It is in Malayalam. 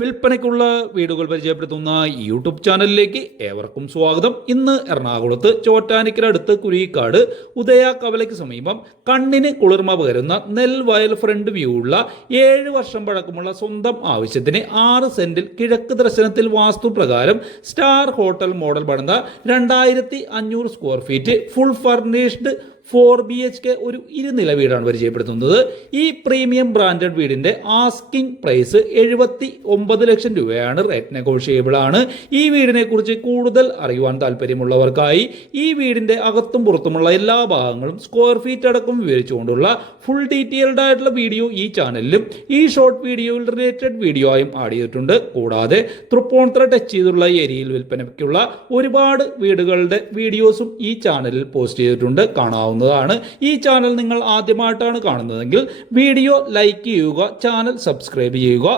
വിൽപ്പനയ്ക്കുള്ള വീടുകൾ പരിചയപ്പെടുത്തുന്ന യൂട്യൂബ് ചാനലിലേക്ക് ഏവർക്കും സ്വാഗതം. ഇന്ന് എറണാകുളത്ത് ചോറ്റാനിക്കരടുത്ത് കുരിക്കാട് ഉദയ കവലയ്ക്ക് സമീപം കണ്ണിന് കുളിർമ പകരുന്ന നെൽവയൽ ഫ്രണ്ട് വ്യൂ ഉള്ള 7 വർഷം പഴക്കമുള്ള സ്വന്തം ആവശ്യത്തിന് 6 സെന്റിൽ കിഴക്ക് ദർശനത്തിൽ വാസ്തുപ്രകാരം സ്റ്റാർ ഹോട്ടൽ മോഡൽ പണിത 2500 square feet full furnished 4 BHK ഒരു ഇരുനില വീടാണ് പരിചയപ്പെടുത്തുന്നത്. ഈ പ്രീമിയം ബ്രാൻഡഡ് വീടിന്റെ ആസ്കിംഗ് പ്രൈസ് 79 ലക്ഷം രൂപയാണ്. റേറ്റ് നെഗോഷിയബിൾ ആണ്. ഈ വീടിനെ കുറിച്ച് കൂടുതൽ അറിയുവാൻ താല്പര്യമുള്ളവർക്കായി ഈ വീടിന്റെ അകത്തും പുറത്തുമുള്ള എല്ലാ ഭാഗങ്ങളും സ്ക്വയർ ഫീറ്റ് അടക്കം വിവരിച്ചുകൊണ്ടുള്ള ഫുൾ ഡീറ്റെയിൽഡ് ആയിട്ടുള്ള വീഡിയോ ഈ ചാനലിലും ഈ ഷോർട്ട് വീഡിയോയിൽ റിലേറ്റഡ് വീഡിയോ ആയും ആഡ് ചെയ്തിട്ടുണ്ട്. കൂടാതെ തൃപ്പൂണിത്തുറ ടച്ച് ചെയ്തുള്ള ഏരിയയിൽ വിൽപ്പനയ്ക്കുള്ള ഒരുപാട് വീടുകളുടെ വീഡിയോസും ഈ ചാനലിൽ പോസ്റ്റ് ചെയ്തിട്ടുണ്ട്, കാണാവുന്നതാണ്. ഈ ചാനൽ നിങ്ങൾ ആദ്യമായിട്ടാണ് കാണുന്നതെങ്കിൽ വീഡിയോ ലൈക്ക് ചെയ്യുക, ചാനൽ സബ്സ്ക്രൈബ് ചെയ്യുക.